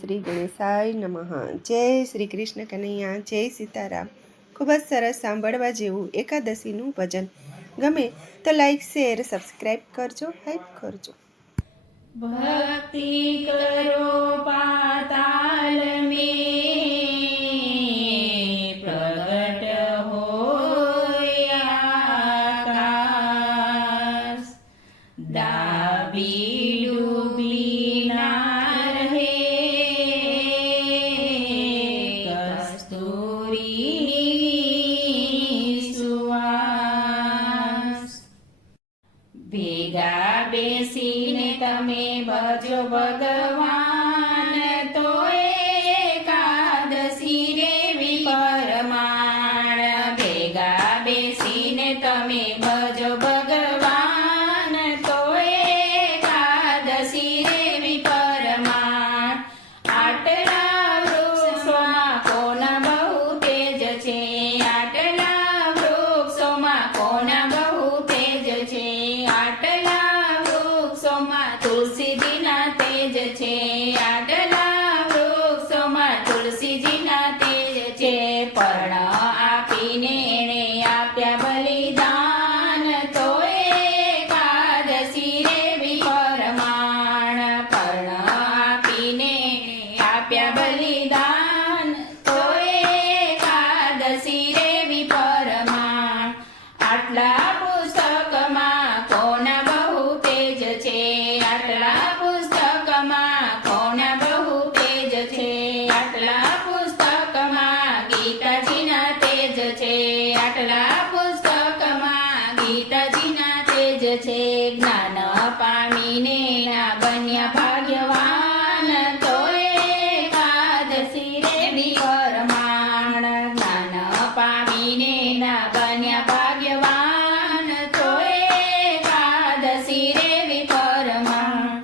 શ્રી ગણેશાય નમઃ। જય શ્રી કૃષ્ણ કનૈયા, જય સીતારામ। ખૂબ જ સરસ સાંભળવા જેવું એકાદશીનું ભજન। ગમે તો લાઈક, શેર, સબસ્ક્રાઈબ કરજો, હાઈપ કરજો। ભક્તિ કરો પાતાલ में प्रगट होय आकाश, डाबी डूबी ना रहे कस्तूरी सुवास। ભેગા બેસીને તમે ભજો ભગવાન, તો એકાદશી રેવી પરમાણ। ભેગા બેસીને તમે ભજો ભગવાન, તો એકાદશી રેવી પરમાણ। આટલા વૃક્ષોમાં કોના બહુ તેજ છે, આટલા વૃક્ષોમાં કોના બહુ તેજ છે, આટલા વૃક્ષોમાં તુલસીજીના તેજ છે, આટલા વૃક્ષોમાં તુલસીજીના તેજ છે। પર્ણ આપીને એણે આપ્યા બલિદાન, તો એકાદશી રેવી પરમાણ। પર્ણ આપીને એણે આપ્યા બલિદાન, તો એકાદશી રેવી પરમાણ। આટલા પુસ્તકમાં કોના બહુ તેજ છે, આટલા પુસ્તકમાં કોના બહુ તેજ છે, આટલા પુસ્તકમાં ગીતાજીના તેજ છે, આટલા પુસ્તકમાં ગીતાજીના તેજ છે। જ્ઞાન પામીને ના બન્યા ભાગ્યવાન, તો એકાદશી રેવી પરમાણ। જ્ઞાન પામીને ના બન્યા ભાગ્યવાન, તો એકાદશી રેવી પરમાણ।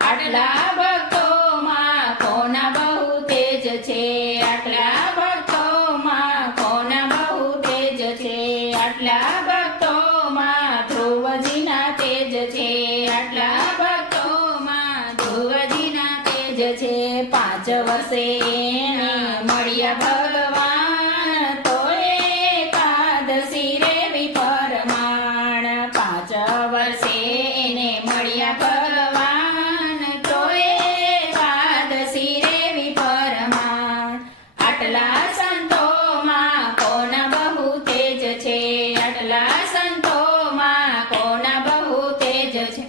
આટલા ભક્તોમાં કોના બહુ તેજ છે, આટલા ભક્તોમાં કોના બહુ તેજ છે, આટલા ભક્તોમાં ધ્રુવજીના તેજ છે, આટલા ભક્તોમાં ધ્રુવજીના તેજ છે। 5 વર્ષે એને મળ્યા ભગવાન, તો એકાદશી રેવી પરમાણ। 5 વર્ષે એને મળ્યા ભગવાન, તો એકાદશી રેવી પરમાણ। આટલા સંતોમાં કોના બહુ તેજ છે, આટલા સંતોમાં કોના બહુ તેજ છે,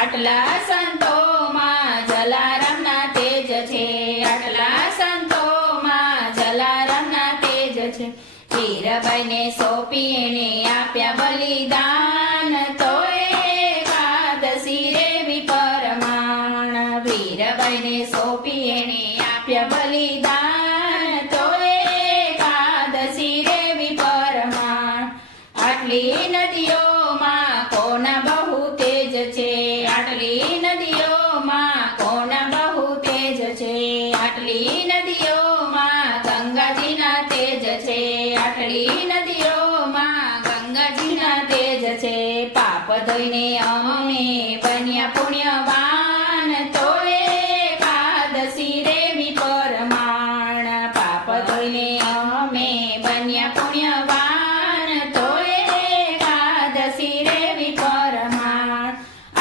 આટલા સંતોમાં જલારામના તેજ છે, આટલા સંતોમાં જલારામના તેજ છે। હીરાબાઈને સોંપી એણે આપ્યા બલિદાન, તો એકાદશી રેવી પરમાણ। વીરબાઈને સોંપી એણે આપ્યા બલિદાન, તો એકાદશી રેવી પરમાણ। આટલી નદીઓમાં કોના બહુ તેજ છે, આટલી નદીઓમાં કોના બહુ તેજ છે, આટલી નદીઓમાં ગંગાજીના તેજ છે, આટલી નદીઓમાં ગંગાજીના તેજ છે। પાપ ધોઈને અમે બન્યા પુણ્યવાન, તો એકાદશી રેવી પરમાણ। પાપ ધોઈને અમે બન્યા પુણ્યવાન, તો એકાદશી રેવી પરમાણ।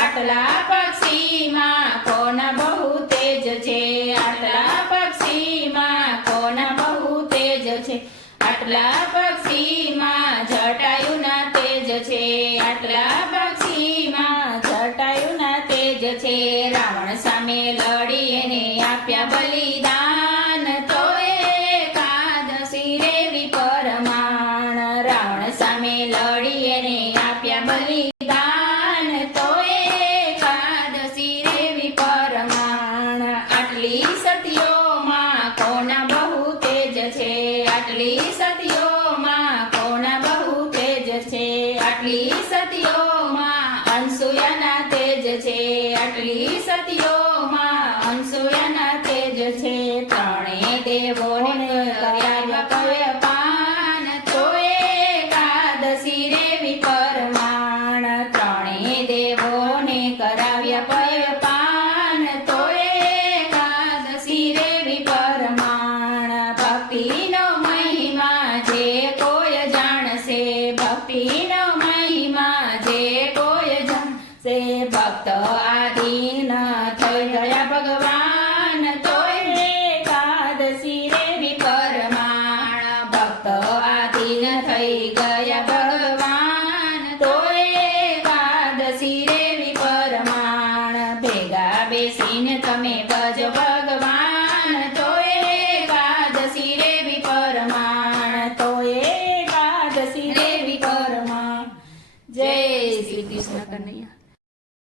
આટલા પક્ષીમાં કોના બહુ તેજ છે, આટલા પક્ષીમાં કોના બહુ તેજ છે, આટલા પક્ષીમાં જટાયુના તેજ છે, આટલા પક્ષીમાં જટાયુના તેજ છે। રાવણ સામે લડી એને આપ્યા બલિદાન, તો એકાદશી રેવી પરમાણ। રાવણ સામે લડી એને આપ્યા બલિદાન, તો એકાદશી રેવી પરમાણ। આટલી સતીઓમાં કોના બહુ તેજ છે, આટલી સતીઓમાં કોના બહુ તેજ છે, આટલી સતીઓમાં અનસૂયાના તેજ છે, આટલી સતીઓમાં અનસૂયાના તેજ છે। ત્રણેય દેવોને કર્યા કલ્પાન, તો એકાદશી રેવી પરમાણ। ત્રણેય દેવોને કરાવ્યા કલ્પાન, તો એકાદશી રેવી બેસીને તમે ભજવો